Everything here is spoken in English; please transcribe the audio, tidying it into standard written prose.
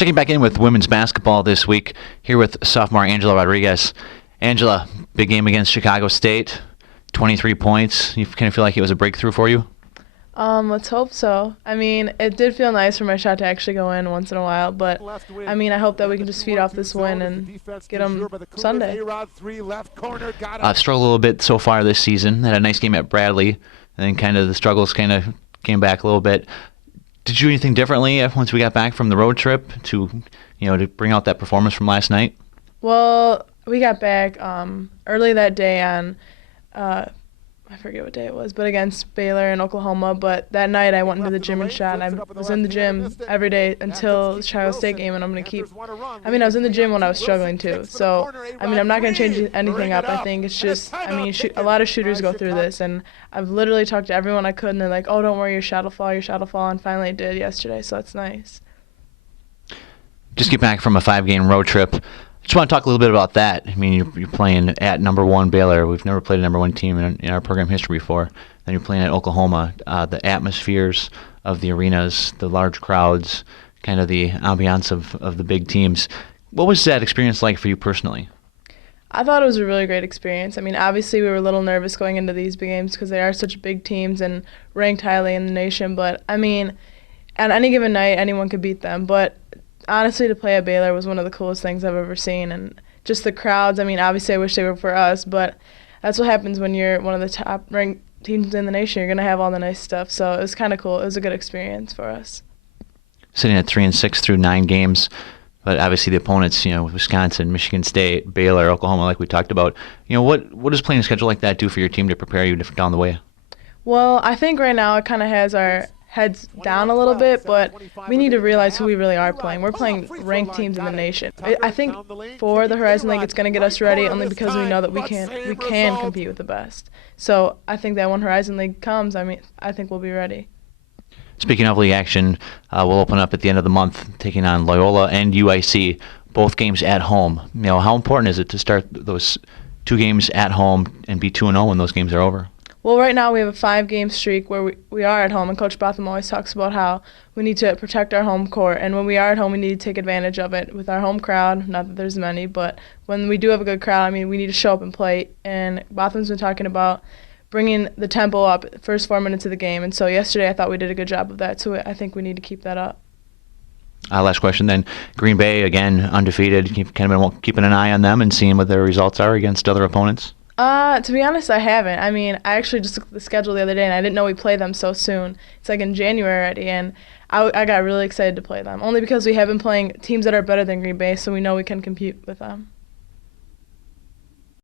Checking back in with women's basketball this week, here with sophomore Angela Rodriguez. Angela, big game against Chicago State, 23 points. You kind of feel like it was a breakthrough for you? Let's hope so. I mean, it did feel nice for my shot to actually go in once in a while, but I mean, I hope that we can just feed off this win and get them Sunday. Struggled a little bit so far this season. Had a nice game at Bradley, and then kind of the struggles kind of came back a little bit. Did you do anything differently once we got back from the road trip to bring out that performance from last night? Well, we got back early that day on I forget what day it was, but against Baylor in Oklahoma. But that night I went into the gym and shot. I was in the gym every day until the Chicago State game, and I'm going to keep. I mean, I was in the gym when I was struggling too. So, I mean, I'm not going to change anything up. I think it's just, I mean, a lot of shooters go through this, and I've literally talked to everyone I could, and they're like, oh, don't worry, your shot will fall, and finally it did yesterday, so that's nice. Just get back from a 5-game road trip. Just want to talk a little bit about that. I mean, you're playing at number 1 Baylor. We've never played a number 1 team in our program history before. Then you're playing at Oklahoma. The atmospheres of the arenas, the large crowds, kind of the ambiance of the big teams. What was that experience like for you personally? I thought it was a really great experience. I mean, obviously we were a little nervous going into these big games because they are such big teams and ranked highly in the nation. But, I mean, on any given night, anyone could beat them. But honestly, to play at Baylor was one of the coolest things I've ever seen. And just the crowds, I mean, obviously I wish they were for us, but that's what happens when you're one of the top-ranked teams in the nation. You're going to have all the nice stuff. So it was kind of cool. It was a good experience for us. Sitting at 3-6 through 9 games, but obviously the opponents, Wisconsin, Michigan State, Baylor, Oklahoma, like we talked about. What does playing a schedule like that do for your team to prepare you down the way? Well, I think right now it kind of has our heads down a little bit, but we need to realize who we really are playing. We're playing ranked teams in the nation. I think for the Horizon League, it's going to get us ready only because we know that we can compete with the best. So I think that when Horizon League comes, I think we'll be ready. Speaking of league action, we'll open up at the end of the month, taking on Loyola and UIC, both games at home. How important is it to start those 2 games at home and be 2-0 when those games are over? Well, right now we have a 5-game streak where we are at home, and Coach Botham always talks about how we need to protect our home court, and when we are at home, we need to take advantage of it with our home crowd. Not that there's many, but when we do have a good crowd, we need to show up and play, and Botham's been talking about bringing the tempo up first 4 minutes of the game, and so yesterday I thought we did a good job of that, so I think we need to keep that up. Last question then. Green Bay, again, undefeated. You've kind of been keeping an eye on them and seeing what their results are against other opponents? To be honest, I haven't. I mean, I actually just looked at the schedule the other day, and I didn't know we play them so soon. It's like in January already, and I got really excited to play them, only because we have been playing teams that are better than Green Bay, so we know we can compete with them.